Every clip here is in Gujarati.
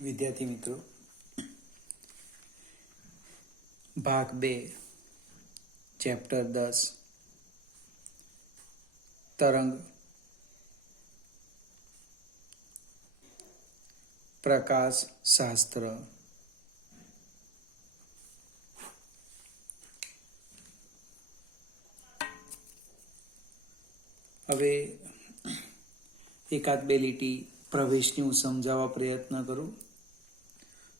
વિદ્યાર્થી મિત્રો, ભાગ 2 ચેપ્ટર 10 તરંગ પ્રકાશ શાસ્ત્ર. હવે એકાદ બે લીટી પ્રવેશની હું સમજાવવા પ્રયત્ન કરું.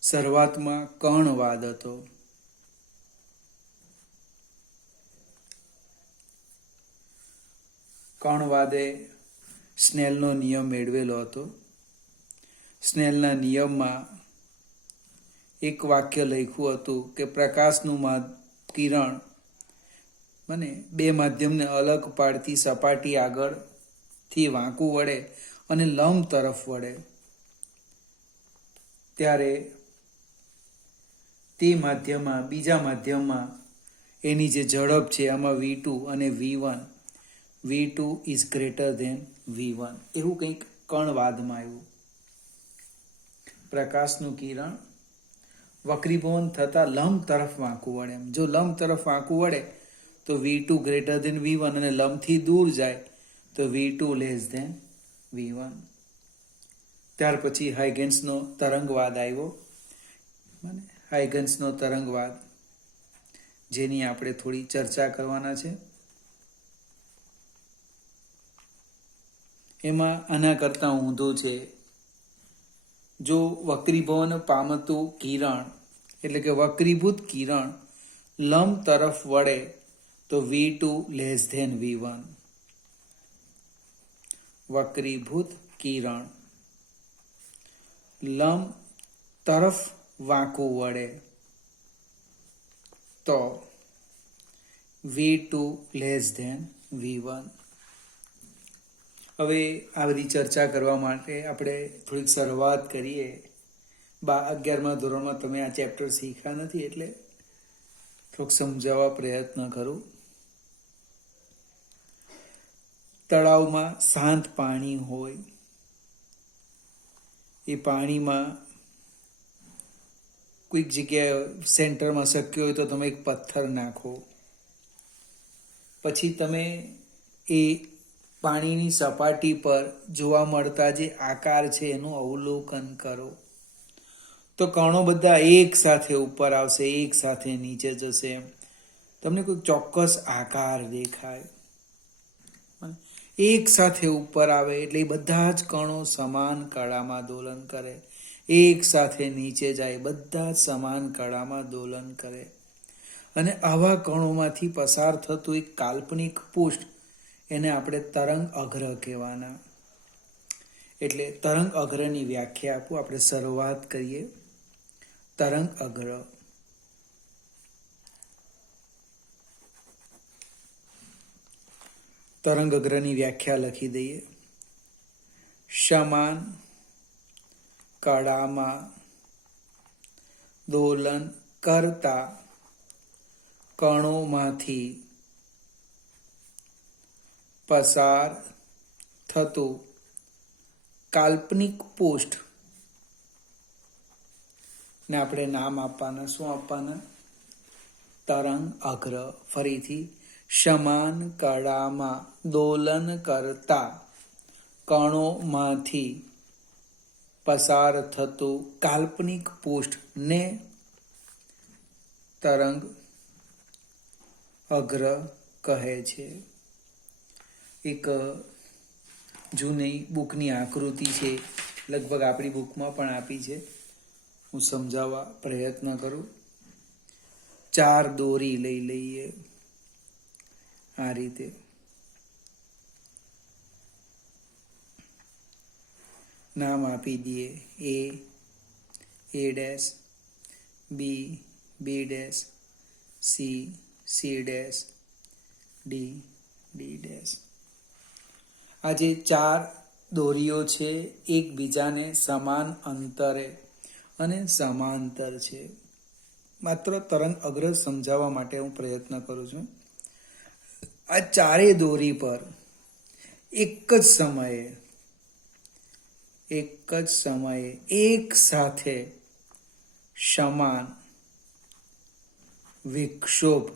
શરૂઆતમાં કણવાદ હતો. કણવાદે સ્નેલનો નિયમ મેળવેલો હતો. સ્નેલના નિયમમાં એક વાક્ય લખ્યું હતું કે પ્રકાશનું કિરણ બે માધ્યમને અલગ પાડતી સપાટી આગળથી વાંકું વળે અને લંબ તરફ વળે ત્યારે તે માધ્યમમાં બીજા માધ્યમમાં એની જે ઝડપ છે આમાં v2 અને v2 is greater than v1 એવું કંઈક કણવાદમાં આવ્યું. પ્રકાશનું કિરણ વક્રીભવન થતા લંબ તરફ વાંકું વળે. જો લંબ તરફ વાંકું વળે તો v2 ગ્રેટર ધેન v1 અને લંબથી દૂર જાય તો v2 લેસ ધેન v1. ત્યાર પછી હાઇગન્સનો તરંગવાદ આવ્યો. હાઇગન્સનો તરંગવાદ જેની આપણે થોડી ચર્ચા કરવાના છે. એમાં આના કરતા ઊંધું છે. જો વક્રીભવન પામતું કિરણ એટલે કે વક્રીભૂત કિરણ લંબ તરફ વળે તો v2 લેસ ધેન v1. વક્રીભૂત કિરણ લંબ તરફ વાંકું વળે તો v2 લેસ ધેન v1. હવે આ બધી ચર્ચા કરવા માટે આપણે થોડીક શરૂઆત કરીએ. 11મા ધોરણમાં તમે આ ચેપ્ટર શીખ્યા નથી એટલે થોડુંક સમજાવવા પ્રયત્ન કરું. તળાવમાં શાંત પાણી હોય, એ પાણીમાં કોઈક જગ્યાએ સેન્ટરમાં શક્ય હોય તો તમે એક પથ્થર નાખો. પછી તમે એ પાણીની સપાટી પર જોવા મળતા જે આકાર છે એનું અવલોકન કરો તો કણો બધા એક સાથે ઉપર આવશે, એક સાથે નીચે જશે. તમને કોઈ ચોક્કસ આકાર દેખાય, એક સાથે ઉપર આવે એટલે બધા જ કણો સમાન કળામાં દોલન કરે. એક સાથે નીચે જાય બધા જ સમાન કળામાં દોલન કરે. અને આવા કણોમાંથી પસાર થતું એક કાલ્પનિક પૃષ્ઠ એને આપણે તરંગ અગ્ર કહેવાના. એટલે તરંગ અગ્રની વ્યાખ્યા આપું. આપણે શરૂઆત કરીએ. તરંગ અગ્ર તરંગ અગ્રની વ્યાખ્યા લખી દઈએ. સમાન કળામાં દોલન કરતા કણોમાંથી પસાર થતું કાલ્પનિક પૃષ્ઠ ને આપણે નામ આપવાના. શું આપવાના? તરંગ અગ્ર. ફરીથી, સમાન કળામાં દોલન કરતા કણોમાંથી પસાર થતું કાલ્પનિક પૃષ્ઠ ને તરંગ અગ્ર કહે છે. એક જૂની બુકની આકૃતિ છે, લગભગ આપણી બુકમાં પણ આપી છે. હું સમજાવવા પ્રયત્ન કરું. 4 દોરી લઈ લઈએ આ રીતે. નામ આપી દઈએ a dash, b dash, c dash, d dash. આ જે 4 દોરીઓ છે એકબીજાને સમાન અંતરે અને સમાંતર છે. માત્ર તરંગ અગ્ર સમજાવવા માટે હું પ્રયત્ન કરું છું. આ 4 દોરી પર એક જ સમયે એક જ સમયે એક સાથે સમાન વિક્ષોભ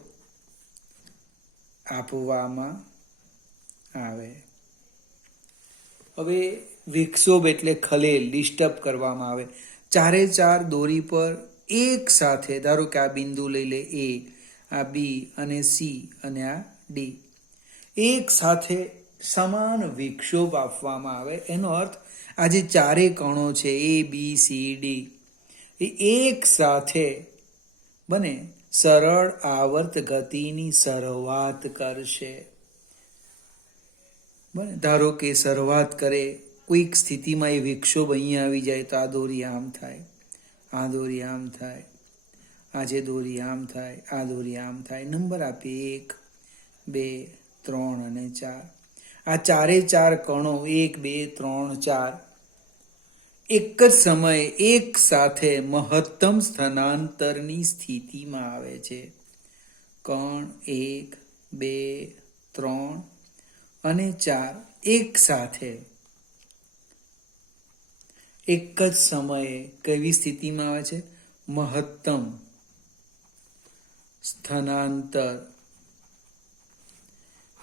આપવામાં આવે. હવે વિક્ષોભ એટલે ખલેલ, ડિસ્ટર્બ કરવામાં આવે. ચારે ચાર દોરી પર એક સાથે, ધારો કે આ બિંદુ લઈ લે એ, આ બી અને સી અને આ ડી, એક સાથે સમાન વિક્ષોભ આપવામાં આવે. એનો અર્થ આ જે ચારે કણો છે એ બી સી ડી એ એક સાથે બને સરળ આવર્ત ગતિની શરૂઆત કરશે. બને ધારો કે શરૂઆત કરે, કોઈક સ્થિતિમાં એ વિક્ષોભ અહીંયા આવી જાય તો આ દોરી આમ થાય, આ દોરી આમ થાય, આજે દોરી આમ થાય, આ દોરી આમ થાય. નંબર આપીએ 1, 2, 3 અને 4. આ ચારે ચાર કણો 1, 2, 3, 4 એક જ સમયે એક સાથે મહત્તમ સ્થાનાંતરની સ્થિતિમાં આવે છે. કણ 1, 2, 3 અને 4 એક સાથે એક જ સમયે કેવી સ્થિતિમાં આવે છે? મહત્તમ સ્થાનાંતર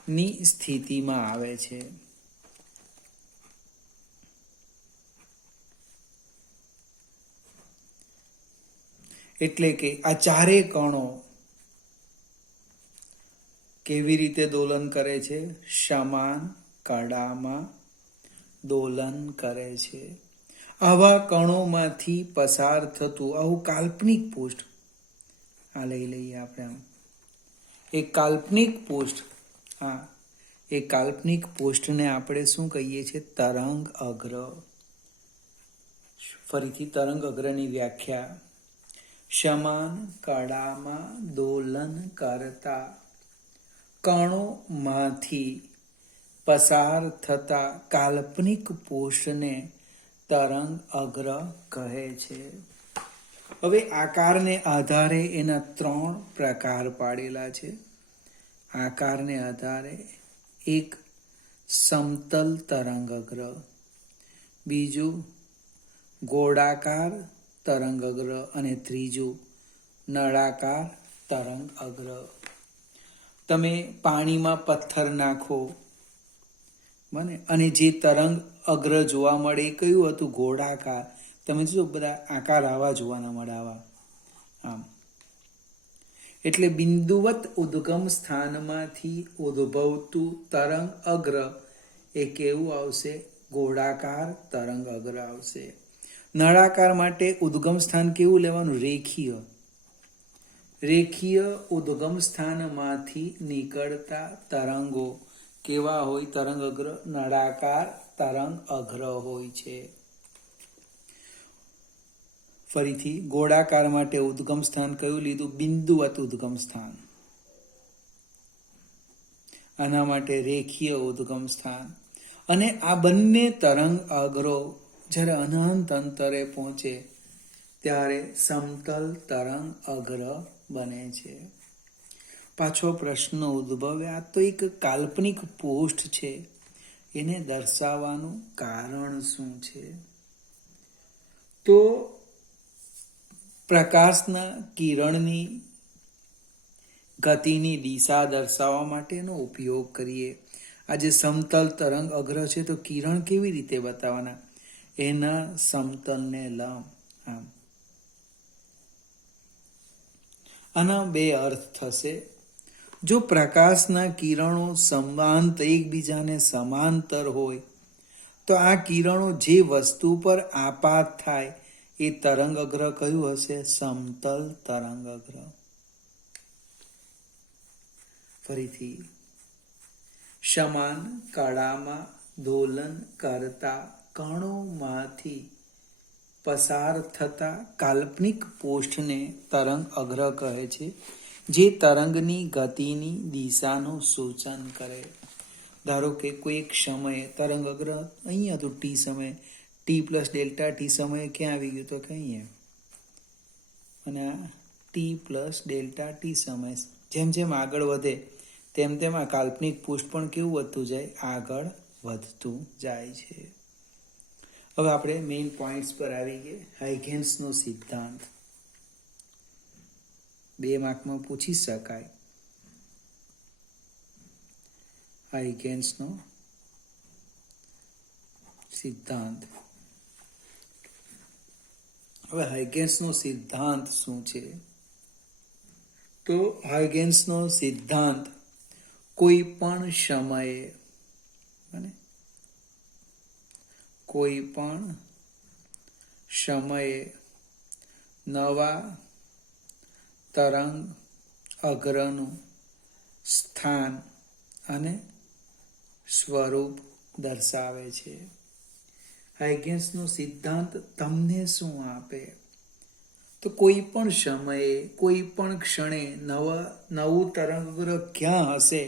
ની સ્થિતિમાં આવે છે. એટલે કે આ ચારે કણો કેવી રીતે દોલન કરે છે? સમાન કડામાં દોલન કરે છે. આવા કણોમાંથી પસાર થતું આવું કાલ્પનિક પૃષ્ઠ, આ લઈ લઈએ આપણે આમ, એક કાલ્પનિક પૃષ્ઠ, એ કાલ્પનિક પૃષ્ઠને આપણે શું કહીએ છીએ? તરંગ અગ્ર. ફરીથી તરંગ અગ્રની વ્યાખ્યા: સમાન કડામાં દોલન કરતા કણોમાંથી પસાર થતા કાલ્પનિક પૃષ્ઠને તરંગ અગ્ર કહે છે. હવે આકારને આધારે એના 3 પ્રકાર પાડેલા છે. આકારને આધારે એક સમતલ તરંગ અગ્ર, બીજું ગોળાકાર તરંગ અગ્ર અને ત્રીજું નળાકાર તરંગ અગ્ર. તમે પાણીમાં પથ્થર નાખો બને અને જે તરંગ અગ્ર જોવા મળે એ કયું હતું? ગોળાકાર. તમે જો બધા આકાર આવા જોવાના મળે, આવા આમ. એટલે બિંદુવત ઉદ્ગમ સ્થાનમાંથી ઉદ્ભવતું તરંગ અગ્ર એ કેવું આવશે? ગોળાકાર તરંગ અગ્ર આવશે. નળાકાર માટે ઉદ્ગમ સ્થાન કેવું લેવાનું? રેખીય. રેખીય ઉદ્ગમ સ્થાનમાંથી નીકળતા તરંગો કેવા હોય? તરંગ અગ્ર નળાકાર તરંગ અગ્ર હોય છે. ફરીથી ગોળાકાર માટે ઉદ્ગમ સ્થાન કયું લીધું? બિંદુવત ઉદ્ગમ સ્થાન. આના માટે રેખીય ઉદ્ગમ સ્થાન. અને આ બંને તરંગ અગ્રો જ્યારે અનંત અંતરે પહોંચે ત્યારે સમતલ તરંગ અગ્ર બને છે. પાછો પ્રશ્ન ઉદ્ભવે, આ તો એક કાલ્પનિક પૃષ્ઠ છે, એને દર્શાવવાનું કારણ શું છે? તો પ્રકાશના કિરણની ગતિની દિશા દર્શાવવા માટેનો ઉપયોગ કરીએ. આ જે સમતલ તરંગ અગ્ર છે તો કિરણ કેવી રીતે બતાવવાના? એના સમતલને લંબ આમ. આના 2 અર્થ થશે. જો પ્રકાશના કિરણો એકબીજાને સમાંતર હોય તો આ કિરણો જે વસ્તુ પર આપાત થાય એ તરંગ અગ્ર કયું હશે? સમતલ તરંગ અગ્ર. ફરીથી સમાન કડામાં દોલન કરતા કણોમાંથી પસાર થતા કાલ્પનિક પૃષ્ઠને તરંગ અગ્ર કહે છે, જે તરંગની ગતિની દિશાનું સૂચન કરે. ધારો કે કોઈ એક સમયે તરંગ અગ્ર અહીંયા હતું, ટી સમયે, ટી પ્લસ ડેલ્ટા ટી સમયે ક્યાં આવી ગયું? તો કે અહીંયા. અને આ ટી પ્લસ ડેલ્ટા ટી સમય જેમ જેમ આગળ વધે તેમ તેમ આ કાલ્પનિક પૃષ્ઠ પણ કેવું વધતું જાય? આગળ વધતું જાય છે. હવે આપણે મેઇન પોઈન્ટ્સ પર આવી ગયા. હાઇગેન્સનો સિદ્ધાંત 2 માર્કમાં પૂછી શકાય. હાઇગેન્સનો સિદ્ધાંત. હવે હાઇગેન્સનો સિદ્ધાંત શું છે? તો હાઇગેન્સનો સિદ્ધાંત કોઈ પણ સમયે નવા તરંગ અગ્રનું સ્થાન અને સ્વરૂપ દર્શાવે છે. હાઇગેન્સનો સિદ્ધાંત તમને શું આપે? તો કોઈ પણ સમયે કોઈ પણ ક્ષણે નવું તરંગ ક્યાં હશે,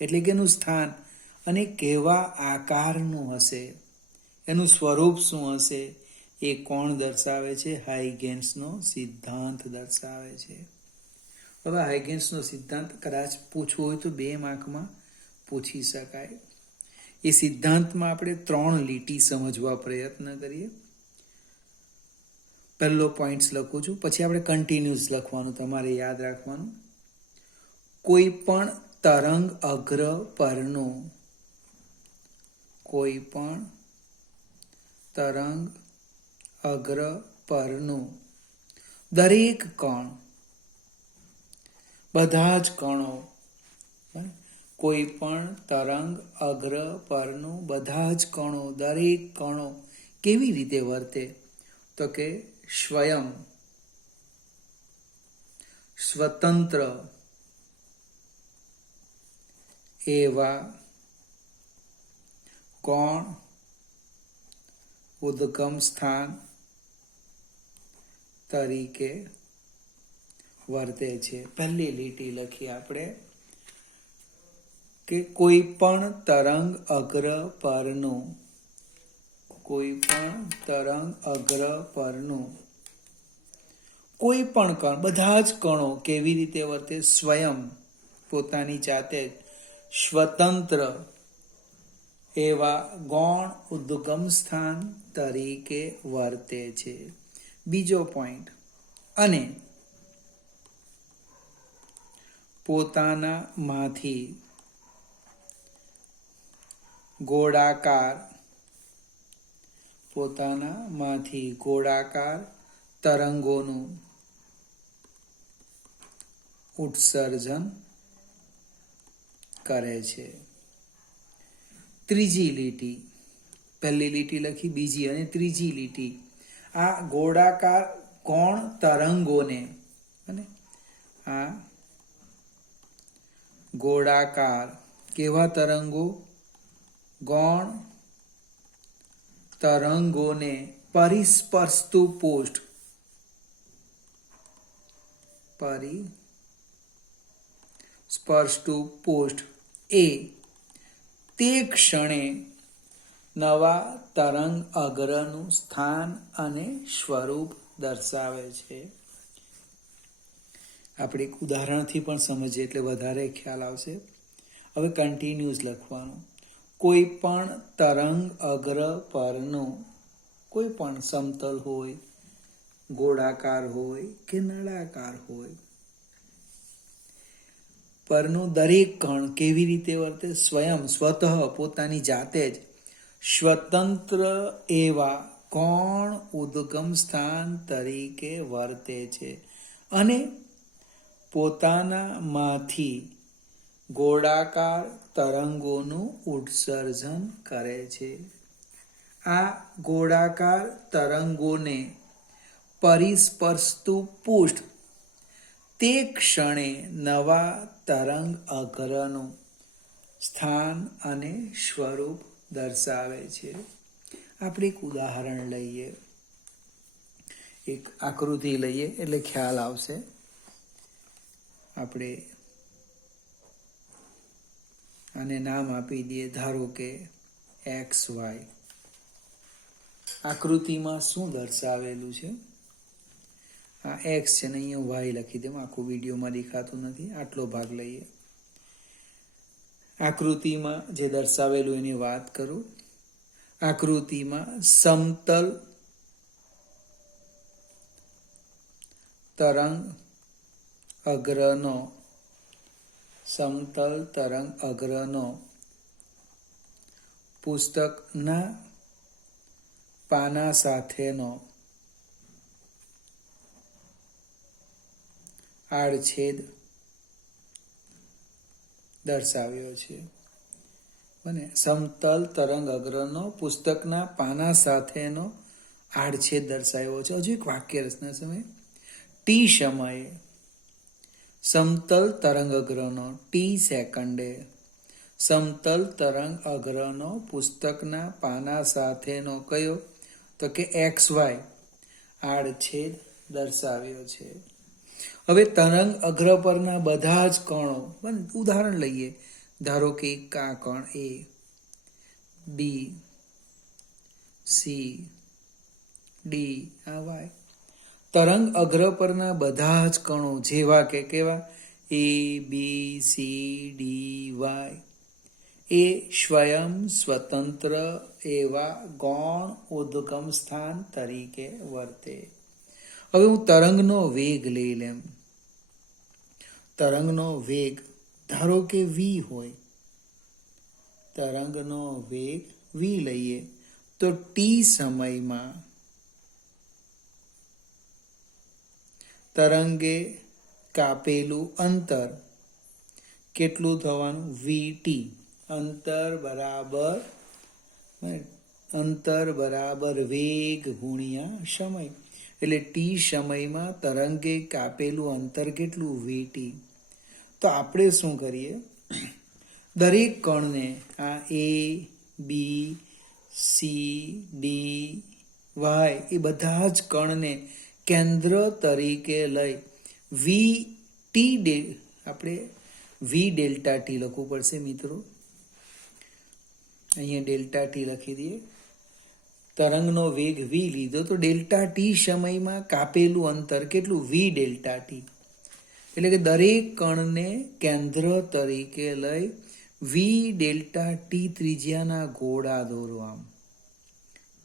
એટલે કે એનું સ્થાન, અને કેવા આકારનું હશે, એનું સ્વરૂપ શું હશે, એ કોણ દર્શાવે છે? હાઇગેન્સનો સિદ્ધાંત દર્શાવે છે. હવે હાઇગેન્સનો સિદ્ધાંત કદાચ પૂછવું હોય તો 2 માર્કમાં પૂછી શકાય. એ સિદ્ધાંતમાં આપણે 3 લીટી સમજવા પ્રયત્ન કરીએ. પહેલો પોઈન્ટ્સ લખું છું, પછી આપણે કન્ટિન્યુઅસ લખવાનું, તમારે યાદ રાખવાનું. કોઈ પણ તરંગ અગ્ર પરનું દરેક કણ, બધા જ કણો, કોઈ પણ તરંગ અગ્ર પરનું બધા જ કણો, દરેક કણો કેવી રીતે વર્તે? તો કે સ્વતંત્ર એવા કોણ ઉદ્ગમ સ્થાન તરીકે વર્તે છે. પહેલી લીટી લખી આપણે કે કોઈ પણ તરંગ અગ્ર પરનું કોઈ પણ કણ, બધા જ કણો કેવી રીતે વર્તે? સ્વયં, પોતાની જાતે જ, સ્વતંત્ર એવા ગૌણ ઉદ્ગમ સ્થાન તરીકે વર્તે છે. બીજો પોઈન્ટ, અને પોતાનામાંથી ગોળાકાર તરંગોનું ઉત્સર્જન કરે છે. ત્રીજી લીટી, પહેલી લીટી લખી, બીજી અને ત્રીજી લીટી, આ ગોળાકાર ગૌણ તરંગોને, અને આ ગોળાકાર કેવા તરંગો? ગૌણ તરંગોને પરિસ્પર્શતું પૃષ્ઠ એ તે ક્ષણે નવા તરંગ અગ્રનું સ્થાન અને સ્વરૂપ દર્શાવે છે. આપણે એક ઉદાહરણથી પણ સમજીએ એટલે વધારે ખ્યાલ આવશે. હવે કન્ટિન્યુઅસ લખવાનું. કોઈ પણ તરંગ અગ્ર પરનું, કોઈ પણ સમતલ હોય, ગોળાકાર હોય કે નળાકાર હોય, પરનું દરેક કણ કેવી રીતે વર્તે? સ્વતઃ, પોતાની જાતે જ, સ્વતંત્ર એવા ગૌણ ઉદ્ગમ સ્થાન તરીકે વર્તે છે, અને પોતાનામાંથી ગોળાકાર તરંગોનું ઉત્સર્જન કરે છે. આ ગોળાકાર તરંગોને પરિસ્પર્શતું પૃષ્ઠ તે ક્ષણે નવા તરંગ અગ્રનું સ્થાન અને સ્વરૂપ દર્શાવે છે. આપણે એક ઉદાહરણ લઈએ, એક આકૃતિ લઈએ એટલે ખ્યાલ આવશે. આપણે આને નામ આપી દઈએ, ધારો કે XY. આકૃતિમાં શું દર્શાવેલું છે? આ X છે ને અહીંયા Y લખી દઉં, આખું વિડીયોમાં દેખાતું નથી, આટલો ભાગ લઈએ. આકૃતિમાં જે દર્શાવેલું એની વાત કરું. આકૃતિમાં સમતલ તરંગ અગ્રનો પુસ્તકના પાના સાથેનો આડછેદ દર્શાવ્યો છે. અને સમતલ તરંગ અગ્રનો પુસ્તકના પાના સાથેનો આડછેદ દર્શાવ્યો છે. હજુ એક વાક્ય રચના સમય ટી સમયે સમતલ તરંગ અગ્રનો ટી સેકન્ડે સમતલ તરંગ અગ્રનો પુસ્તકના પાના સાથેનો કયો તો કે XY આડછેદ દર્શાવ્યો છે. હવે તરંગ અગ્ર પરના બધા જ કણો, ઉદાહરણ લઈએ, ધારો કે આ કણ A, B, C, D, આ Y. તરંગ અગ્ર પરના બધા જ કણો જેવા કે કેવા A, B, C, D, Y એ સ્વયં સ્વતંત્ર એવા ગૌણ ઉદ્ગમ સ્થાન તરીકે વર્તે. હવે હું તરંગનો વેગ લઈ લેમ. તરંગનો વેગ ધારો કે v હોય, તરંગનો વેગ v લઈએ તો t સમયમાં તરંગે કાપેલું અંતર કેટલું થવાનું vt. અંતર બરાબર વેગ ગુણ્યા સમય, એટલે t સમયમાં તરંગે કાપેલું અંતર કેટલું vt. તો આપણે શું કરીએ, દરેક કણને આ A, B, C, D, Y એ બધા જ કણને કેન્દ્ર તરીકે લઈ આપણે v ડેલ્ટા ટી લખવું પડશે મિત્રો. અહીંયા ડેલ્ટા ટી લખી દઈએ. તરંગનો વેગ v લીધો તો ડેલ્ટા ટી સમયમાં કાપેલું અંતર કેટલું v ડેલ્ટા ટી. એટલે કે દરેક કણને કેન્દ્ર તરીકે લઈ v ડેલ્ટા ટી ત્રિજ્યાના ગોળા દોરો. આમ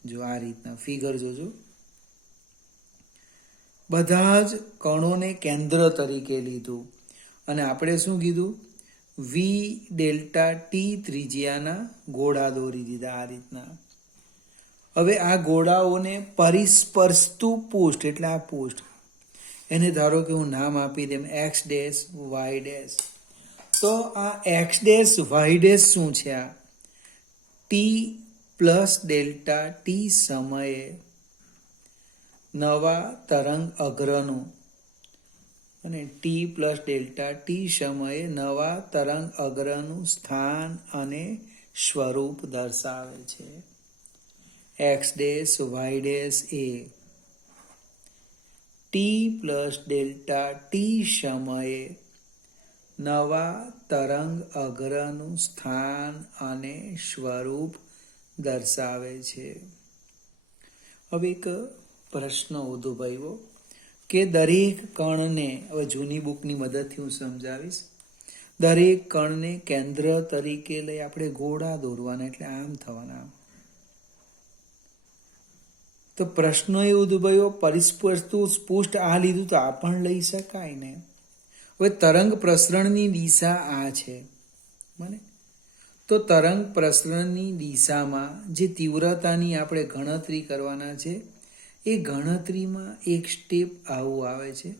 જો આ રીતના ફિગર જોજો. બધા જ કણોને કેન્દ્ર તરીકે લીધું અને આપણે શું કીધું, v ડેલ્ટા ટી ત્રિજ્યાના ગોળા દોરી દીધા આ રીતના. હવે આ ગોળાઓને પરિસ્પર્શતું પૃષ્ઠ, એટલે આ પૃષ્ઠ, એને ધારો કે હું નામ આપી દેમ x ડેશ y ડેશ. તો આ x ડેશ y ડેશ શું છે, આ t પ્લસ ડેલ્ટા ટી સમયે નવા તરંગ અગ્રનું અને t પ્લસ ડેલ્ટા ટી સમયે નવા તરંગ અગ્રનું સ્થાન અને સ્વરૂપ દર્શાવે છે. x ડેશ y ડેશ એ t પ્લસ ડેલ્ટા ટી સમયે નવા તરંગ અગ્રનું સ્થાન અને સ્વરૂપ દર્શાવે છે. હવે એક પ્રશ્ન ઉદ્ભવ્યો કે દરેક કણને, હવે જૂની બુકની મદદથી હું સમજાવીશ, દરેક કણને કેન્દ્ર તરીકે લઈ આપણે ગોળા દોરવાના, એટલે આમ થવાના. તો પ્રશ્ન એ ઉદ્ભવ્યો, પરિસ્પર્શતું પૃષ્ઠ આ લીધું તો આ પણ લઈ શકાય ને. હવે તરંગ પ્રસરણની દિશા આ છે મને, તો તરંગ પ્રસરણની દિશામાં જે તીવ્રતાની આપણે ગણતરી કરવાના છે, એ ગણતરીમાં એક સ્ટેપ આવું આવે છે,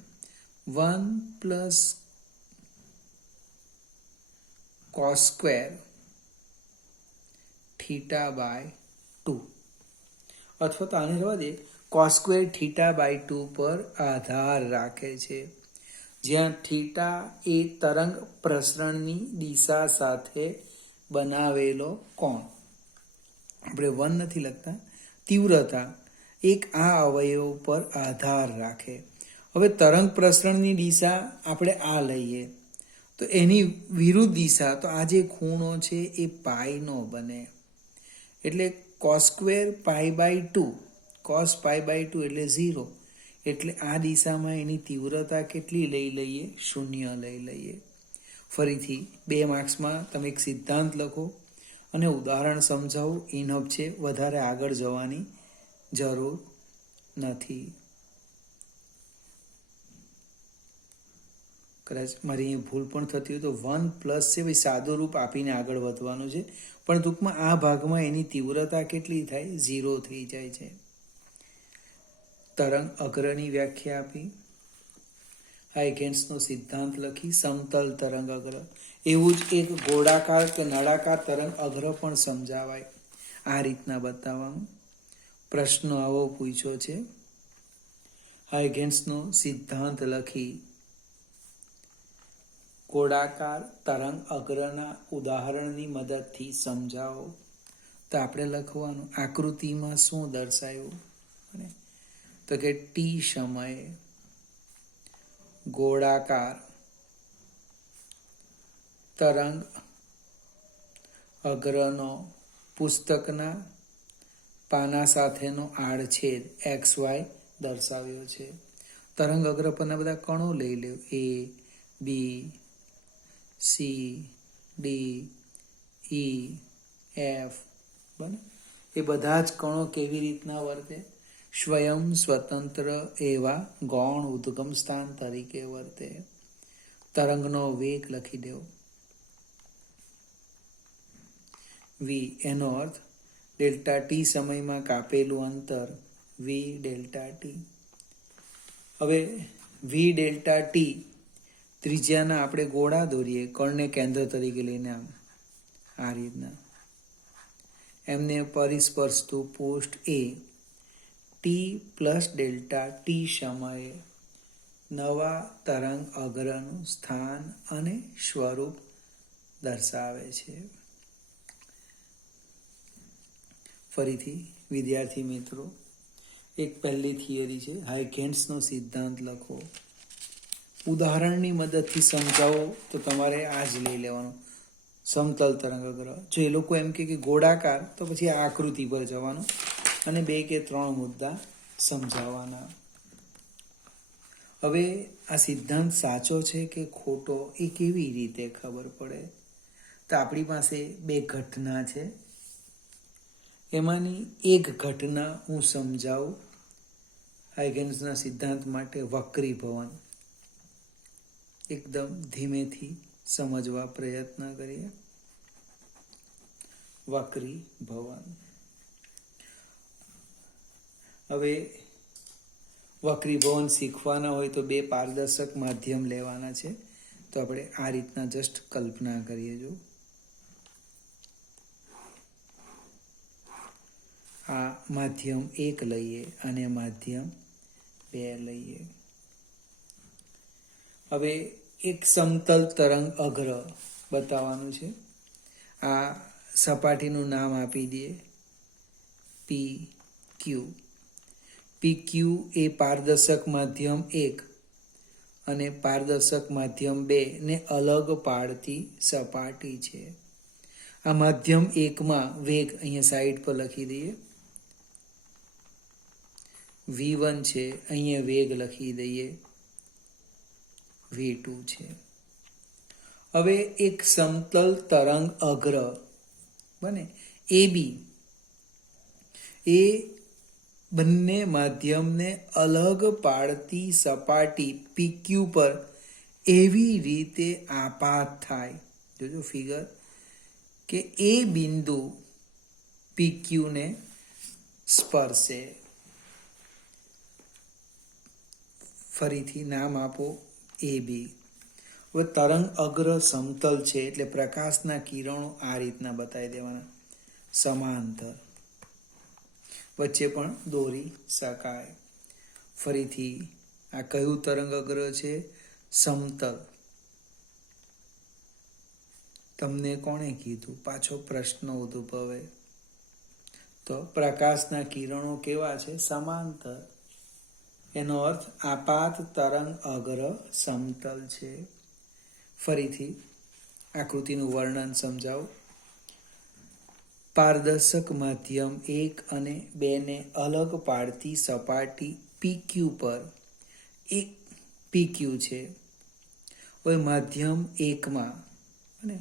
1 plus cos square theta by 2, અથવા તો આને રહેવા દે, cos સ્ક્વેર થીટા બાય 2 પર આધાર રાખે છે, જ્યાં થીટા એ તરંગ પ્રસરણની દિશા સાથે બનાવેલો કોણ. આપણે 1 નથી લખતા, તીવ્રતા એક આ અવયવ પર આધાર રાખે. હવે તરંગ પ્રસરણની દિશા આપણે આ લઈએ તો એની વિરુદ્ધ દિશા, તો આ જે ખૂણો છે એ પાઈનો બને, એટલે cos square pi by 2, cos pi by 2 એટલે 0, એટલે આ દિશામાં એની તીવ્રતા કેટલી લઈ લઈએ, 0 લઈ લઈએ. ફરીથી 2 માર્ક્સમાં તમે એક સિદ્ધાંત લખો અને ઉદાહરણ સમજાવું ઇનફ છે, વધારે આગળ જવાની જરૂર નથી. કદાચ મારી અહીં ભૂલ પણ થતી હોય તો 1+ છે, ભાઈ સાદું રૂપ આપીને આગળ વધવાનું છે, પણ ટૂંકમાં આ ભાગમાં એની તીવ્રતા કેટલી થાય? 0 થઈ જાય છે. તરંગ અગ્રની વ્યાખ્યા આપી, હાઇગેન્સનો સિદ્ધાંત લખી, સમતલ તરંગ અગ્ર. એવું જ એક ગોળાકાર કે નળાકાર તરંગ અગ્ર પણ સમજાવાય. આ રીતના બતાવવાનું. પ્રશ્ન આવો પૂછ્યો છે, હાઇગેન્સનો સિદ્ધાંત લખી ગોળાકાર તરંગ અગ્રના ઉદાહરણની મદદથી સમજાવો. તો આપણે લખવાનું આકૃતિમાં શું દર્શાવ્યું, તો કે ટી સમયે ગોળાકાર તરંગ અગ્રનો પુસ્તકના પાના સાથેનો આડછેદ XY દર્શાવ્યો છે. તરંગ અગ્ર પરના બધા કણો લઈ લો, A, B, C, D, E, F, બરાબર. એ બધા જ કણો કેવી રીતના વર્તે? સ્વયં સ્વતંત્ર એવા ગૌણ ઉદ્ગમ સ્થાન તરીકે વર્તે. તરંગનો વેગ લખી દેવો v, એનો અર્થ Δt સમયમાં કાપેલું અંતર v Δt. હવે v Δt ત્રિજ્યાના આપણે ગોળા દોરીએ, કણને કેન્દ્ર તરીકે લઈને આ રીતના એમને પરિસ્પર્શતું પોસ્ટ A t+Δt સમયે નવા તરંગ અગ્રનું સ્થાન અને સ્વરૂપ દર્શાવે છે. ફરીથી વિદ્યાર્થી મિત્રો, એક પહેલી થિયરી છે, હાઇગેન્સનો સિદ્ધાંત લખો. ઉદાહરણની મદદથી સમજાવો તો તમારે આ જ લઈ લેવાનું, સમતલ તરંગ અગ્ર. જો એ લોકો એમ કે ગોળાકાર, તો પછી આ આકૃતિ પર જવાનું અને 2 કે 3 મુદ્દા સમજાવવાના. હવે આ સિદ્ધાંત સાચો છે કે ખોટો એ કેવી રીતે ખબર પડે? તો આપણી પાસે 2 ઘટના છે, એમાંની એક ઘટના હું સમજાવું. હાઇગેન્સના સિદ્ધાંત માટે વક્રીભવન એકદમ ધીમેથી સમજવા પ્રયત્ન કરીએ. વક્રીભવન. હવે વક્રીભવન શીખવાના હોય તો 2 પારદર્શક માધ્યમ લેવાના છે. તો આપણે આ રીતના જસ્ટ કલ્પના કરીએ. જો આ માધ્યમ 1 લઈએ અને માધ્યમ 2 લઈએ. હવે એક સમતલ તરંગ અગ્ર બતાવવાનું છે. આ સપાટીનું નામ આપી દઈએ PQ. PQ એ પારદર્શક માધ્યમ 1 અને પારદર્શક માધ્યમ 2 ને અલગ પાડતી સપાટી છે. આ માધ્યમ 1માં વેગ અહીંયા સાઈડ પર લખી દઈએ, v1 છે, અહીંયા વેગ લખી દઈએ v2 છે. હવે એક સમતલ તરંગ અગ્ર બને AB, એ બંને માધ્યમને અલગ પાડતી સપાટી PQ પર એવી રીતે આપાત થાય, જોજો ફિગર, કે એ બિંદુ PQ ને સ્પર્શે. ફરીથી નામ આપો AB. હવે તરંગ અગ્ર સમતલ છે એટલે પ્રકાશના કિરણો આ રીતના બતાવી દેવાના, સમાંતર, વચ્ચે પણ દોરી શકાય. ફરીથી આ કયું તરંગ અગ્ર છે? સમતલ. તમને કોણે કીધું? પાછો પ્રશ્ન ઉદ્ભવે. તો પ્રકાશના કિરણો કેવા છે? સમાંતર. એનો અર્થ આપાત તરંગ અગ્ર સમતલ છે. ફરીથી આકૃતિનું વર્ણન સમજાવો. પારદર્શક માધ્યમ 1 અને 2 ને અલગ પાડતી સપાટી PQ પર એક PQ છે. હવે માધ્યમ 1માં અને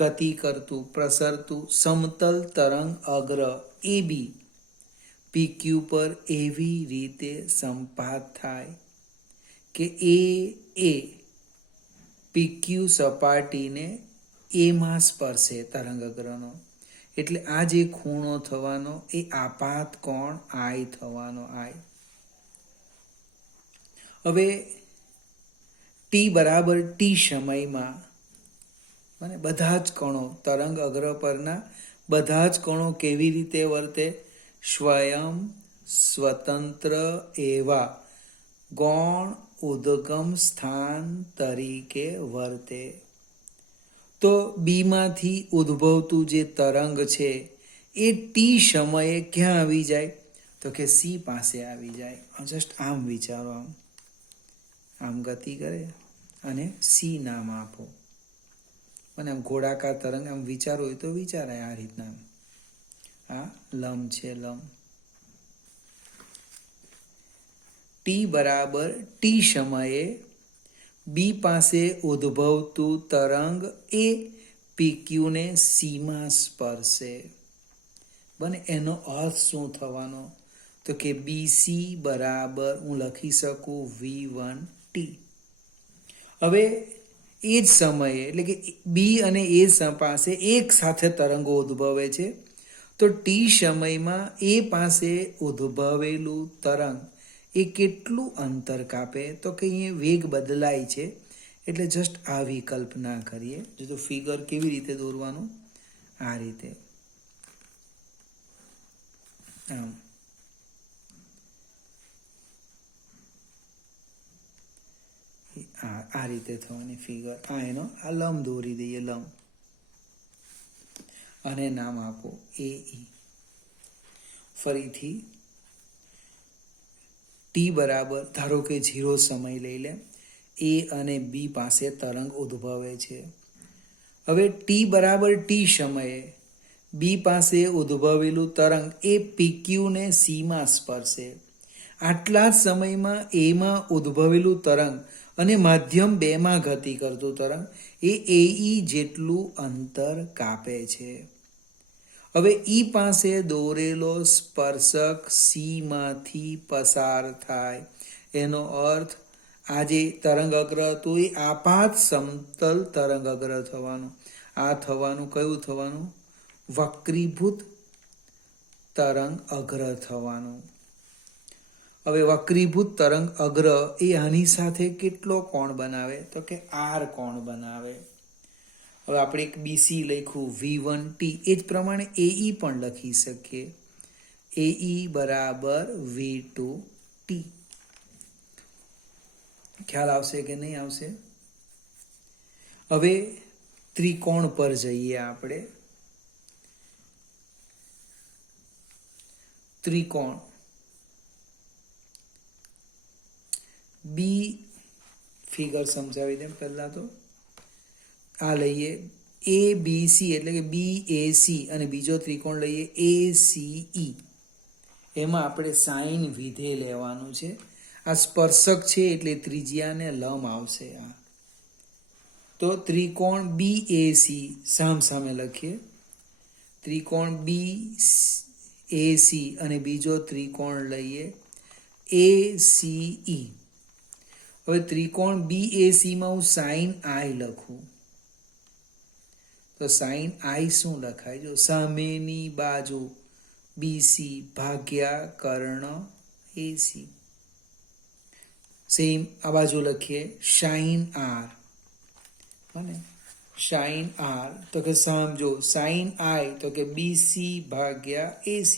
ગતિ કરતું પ્રસરતું સમતલ તરંગ અગ્ર એ બી પીક્યુ પર એવી રીતે સંપાત થાય કે એ પીક્યુ સપાટીને એમાં સ્પર્શે તરંગગ્રહનો. એટલે આ જે ખૂણો થવાનો એ આપાત કોણ આઈ થવાનો. આઈ. હવે ટી બરાબર ટી સમયમાં અને બધા જ કણો તરંગ અગ્ર પરના બધા જ કણો કેવી રીતે વર્તે? સ્વયં સ્વતંત્ર એવા ગૌણ ઉદ્ગમ સ્થાન તરીકે વર્તે. તો બીમાંથી ઉદ્ભવતું જે તરંગ છે એ ટી સમયે ક્યાં આવી જાય? તો કે સી પાસે આવી જાય. જસ્ટ આમ વિચારો, આમ ગતિ કરે અને સી નામ આપો. અને આમ ગોળાકાર તરંગ આમ વિચારો હોય તો વિચારાય આ રીતના. આ લંબ છે, લંબ. ટી બરાબર ટી સમયે બી પાસે ઉદ્ભવતું તરંગ એ પીક્યુને સીમાં સ્પર્શે. બને એનો અર્થ શું થવાનો? તો કે બીસી બરાબર હું લખી શકું V1T. હવે એ જ સમયે એટલે કે બી અને એ પાસે એક સાથે તરંગો ઉદ્ભવે છે. તો ટી સમયમાં એ પાસે ઉદ્ભવેલું તરંગ એ કેટલું અંતર કાપે? તો કે અહીંયા વેગ બદલાય છે એટલે જસ્ટ આવી કલ્પના કરીએ. જો ફિગર કેવી રીતે દોરવાનું? આ રીતે. આમ આ રીતે થવાની ફિગર. આ એનો આ લંબ દોરી દઈએ, લંબ. અને નામ આપો એ ઈ. ફરીથી ટી બરાબર ધારો કે 0 સમય લઈ લે. એ અને બી પાસે તરંગ ઉદ્ભવે છે. હવે ટી બરાબર ટી સમયે બી પાસે ઉદ્ભવેલું તરંગ એ પીક્યુને સીમાં સ્પર્શે. આટલા જ સમયમાં એમાં ઉદ્ભવેલું તરંગ અને માધ્યમ 2માં ગતિ કરતું તરંગ એ ઈ જેટલું અંતર કાપે છે. હવે ઈ પાસે દોરેલો સ્પર્શક સીમાંથી પસાર થાય. એનો અર્થ આ જે તરંગ અગ્ર હતું એ આપાત સમતલ તરંગ અગ્ર થવાનું. આ થવાનું કયું થવાનું? વક્રીભૂત તરંગ અગ્ર થવાનું. હવે વક્રીભૂત તરંગ અગ્ર એ આની સાથે કેટલો કોણ બનાવે? તો કે આર કોણ બનાવે. હવે આપણે એક બીસી લખ્યું V1T. એ જ પ્રમાણે એઈ પણ લખી શકીએ. એઈ બરાબર V2T. ખ્યાલ આવશે કે નહીં આવશે? હવે ત્રિકોણ પર જઈએ આપણે. ત્રિકોણ બી ફિગર સમજાવી દે પહેલા તો. આ લઈએ ABC એટલે કે BAC અને બીજો ત્રિકોણ લઈએ ACE. એમાં આપણે સાઇન વિધેય લેવાનું છે. આ સ્પર્શક છે એટલે ત્રિજ્યાને લંબ આવશે. આ તો ત્રિકોણ BAC સામસામે લખીએ. ત્રિકોણ BAC અને બીજો ત્રિકોણ લઈએ ACE. હવે ત્રિકોણ BAC માં હું સાઇન આઈ લખું તો સાઇન આઈ શું લખાય? જો સામેની બાજુ BC ભાગ્યા કર્ણ AC. સેમ આ બાજુ લખીએ સાઇન આર. અને સાઇન આર તો કે સમજો સાઇન આઈ તો કે BC ભાગ્યા AC.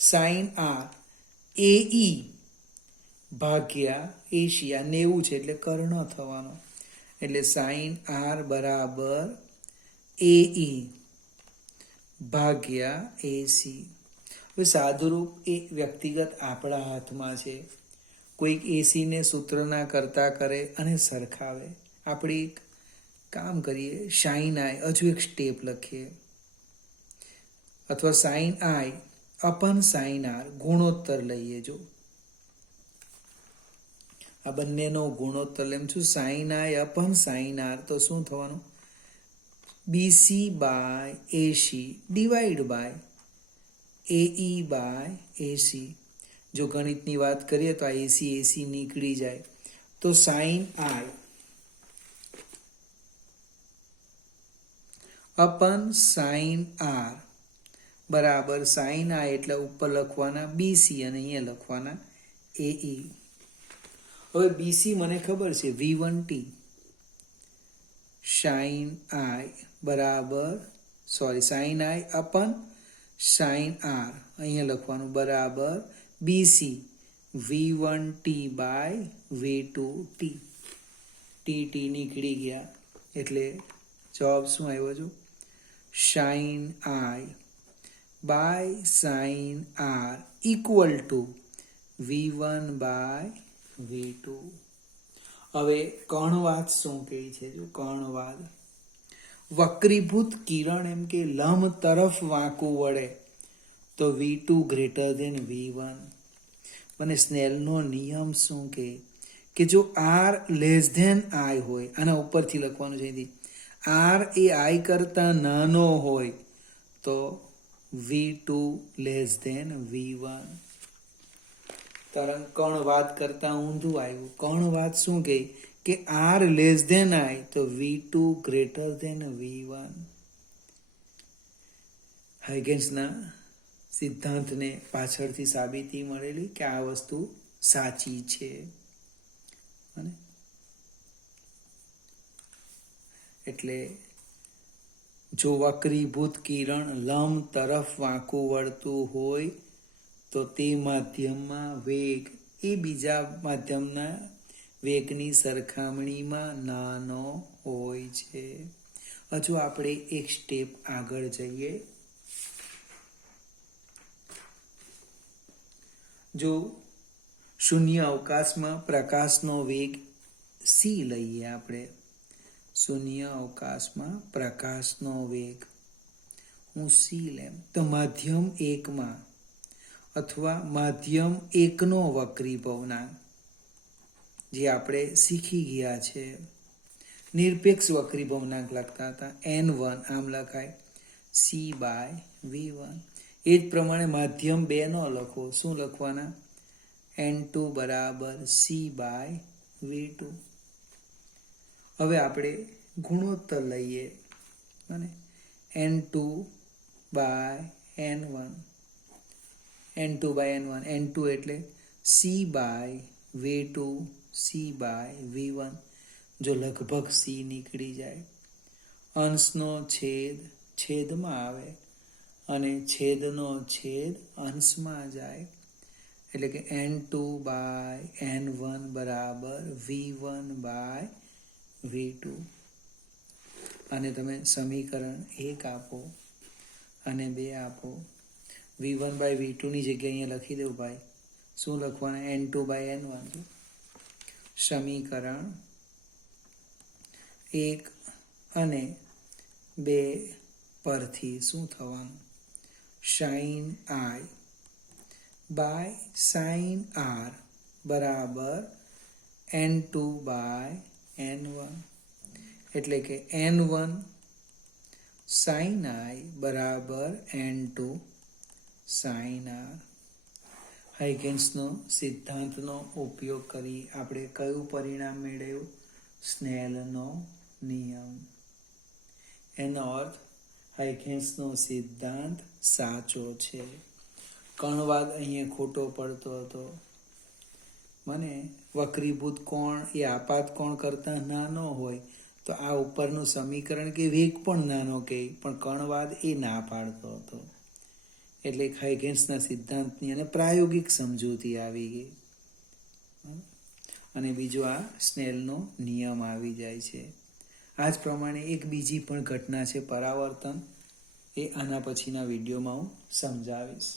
સાઇન આર AE ભાગ્યા AC. આ 90 છે એટલે કર્ણ થવાનો. એટલે સાઇન આર બરાબર AE ભાગ્યા AC. હવે સાદુરૂપ એ વ્યક્તિગત આપણા હાથમાં છે. કોઈક એસીને સૂત્રના કરતા કરે અને સરખાવે. આપણે એક કામ કરીએ, સાઇન આઈ હજુ એક સ્ટેપ લખીએ. અથવા sine I upon sine R ગુણોત્તર લઈએ. જો આ બંનેનો ગુણોત્તર લેમ છું. Sine I upon sine R તો શું થવાનું? BC by AC divide by AE by AC. જો ગણિતની વાત કરીએ તો આ AC નીકળી જાય તો sin I અપન sin R બરાબર sin I એટલે ઉપર લખવાના BC અને અહીંયા લખવાના AE. હવે BC મને ખબર છે V1T sin I બરાબર sin I અપન sin R અહીંયા લખવાનું બરાબર BC V1T by V2T. T નીકળી ગયા એટલે જવાબ શું આવ્યો છે? sin I by sin R equal to V1 by V2. હવે કર્ણવાદ શું કહે છે? જો કર્ણવાદ વક્રીભૂત કિરણ એમ કે લંબ તરફ વાંકું વળે તો V2 ગ્રેટર ધેન V1. અને સ્નેલનો નિયમ શું કે જો R લેસ ધેન I હોય, આના ઉપરથી લખવાનું છે, R એ I કરતા નાનો હોય તો V2 લેસ ધેન V1. તરંગ કર્ણવાદ કરતા ઊંધું આવ્યું. કર્ણવાદ શું કે R લેસ ધેન I તો V2 ગ્રેટર ધેન V1. હાઇગેન્સના સિદ્ધાંતને પાછળથી સાબિતી મળેલી કે આ વસ્તુ સાચી છે. અને એટલે જો વક્રીભૂત કિરણ લંબ તરફ વાંકું વળતું હોય તો તે માધ્યમમાં વેગ એ બીજા માધ્યમના વેગની સરખામણીમાં નાનો હોય છે. હજુ આપણે એક સ્ટેપ આગળ જઈએ. જો શૂન્ય અવકાશમાં પ્રકાશનો વેગ c લઈએ, આપણે શૂન્ય અવકાશમાં પ્રકાશનો વેગ હું c લેમ તો માધ્યમ 1માં અથવા માધ્યમ 1નો વક્રીભવનાંક જે આપણે શીખી ગયા છે, નિરપેક્ષ વક્રીભવનાંક લખતા હતા n1, આમ લખાય c બાય v1. એ જ પ્રમાણે માધ્યમ 2નો લખો, શું લખવાના? n2 બરાબર c બાય v2. હવે આપણે ગુણોત્તર લઈએ અને n2 બાય n1, n2 એટલે c by v2 c by v1. જો લગભગ c નીકળી જાય, અંશનો છેદ છેદમાં આવે અને છેદનો છેદ અંશમાં જાય, એટલે કે n2 બાય n1 બરાબર v1 બાય v2. અને તમે સમીકરણ 1 આપો અને 2 આપો. v1 બાય v2 ની જગ્યાએ અહીંયા લખી દઉં ભાઈ. શું લખવાના? n2 by n1. સમીકરણ 1 અને 2 પરથી શું થવાનું? sin I by sin R બરાબર n2 બાય n1, એટલે કે n1 sin I બરાબર n2 sin R. હાઇગેન્સનો સિદ્ધાંતનો ઉપયોગ કરી આપણે કયું પરિણામ મેળવ્યું? સ્નેલનો નિયમ. એનો અર્થ હાઇગેન્સનો સિદ્ધાંત સાચો છે. કર્ણવાદ અહીંયા ખોટો પડતો હતો. મને વક્રીભૂત કોણ એ આપાત કોણ કરતા નાનો હોય તો આ ઉપરનું સમીકરણ કે વેગ પણ નાનો કહે, પણ કર્ણવાદ એ ના પાડતો હતો. એટલે હાઇગેન્સના સિદ્ધાંતની અને પ્રાયોગિક સમજૂતી આવી ગઈ. અને બીજો આ સ્નેલનો નિયમ આવી જાય છે. આ જ પ્રમાણે એક બીજી પણ ઘટના છે પરાવર્તન, એ આના પછીના વિડીયોમાં હું સમજાવીશ.